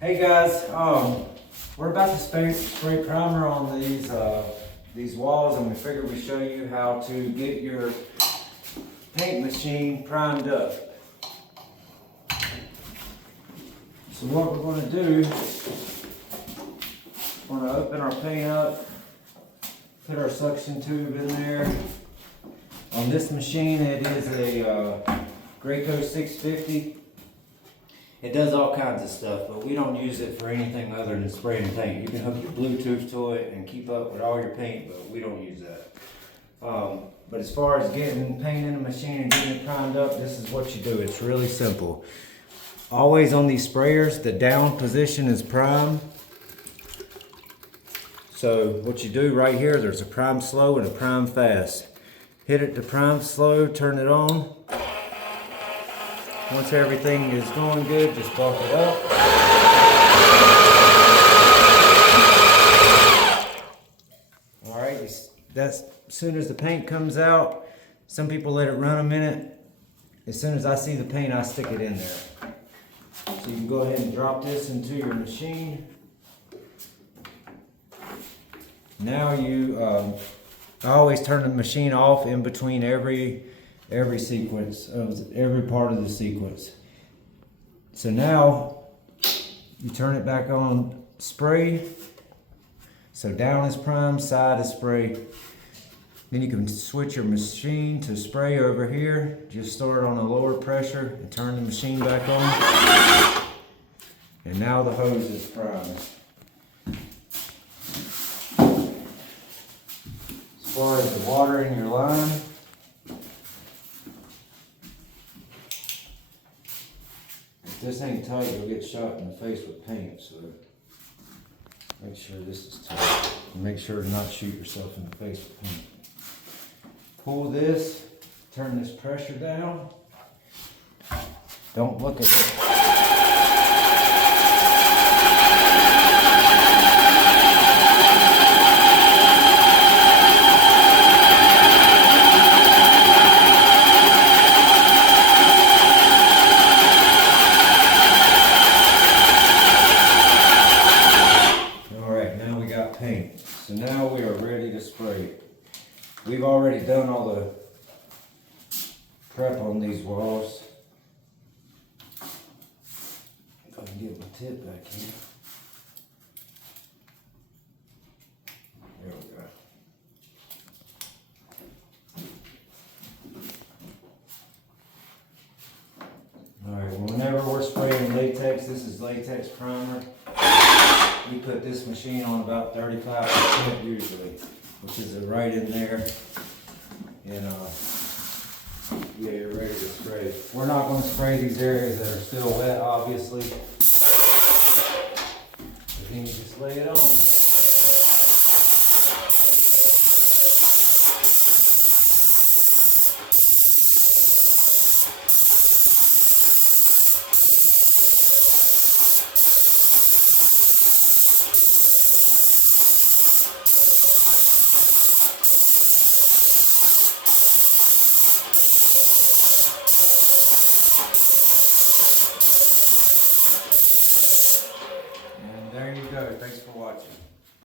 Hey guys, we're about to spray primer on these walls, and we figured we'd show you how to get your paint machine primed up. So what we're going to do, we're going to open our paint up, put our suction tube in there. On this machine, it is a GRACO 650. It does all kinds of stuff, but we don't use it for anything other than spraying paint. You can hook your Bluetooth to it and keep up with all your paint, but we don't use that. But as far as getting paint in the machine and getting it primed up, this is what you do. It's really simple. Always on these sprayers, the down position is prime. So what you do right here, there's a prime slow and a prime fast. Hit it to prime slow, turn it on. Once everything is going good, just bump it up. Alright, that's as soon as the paint comes out. Some people let it run a minute. As soon as I see the paint, I stick it in there. So you can go ahead and drop this into your machine. Now I always turn the machine off in between every sequence of every part of the sequence. So now you turn it back on spray. So down is prime, side is spray. Then you can switch your machine to spray over here. Just start on a lower pressure and turn the machine back on. And now the hose is primed. As far as the water in your line, if this ain't tight, you'll get shot in the face with paint, so make sure this is tight. And make sure to not shoot yourself in the face with paint. Pull this, turn this pressure down. Don't look at it. Paint. So now we are ready to spray. We've already done all the prep on these walls. If I can get my tip back here. There we go. Alright, well, whenever we're spraying latex, this is latex primer. We put this machine on about 35% usually, which is right in there, and yeah, you're ready to spray. We're not going to spray these areas that are still wet, obviously, but then you just lay it on.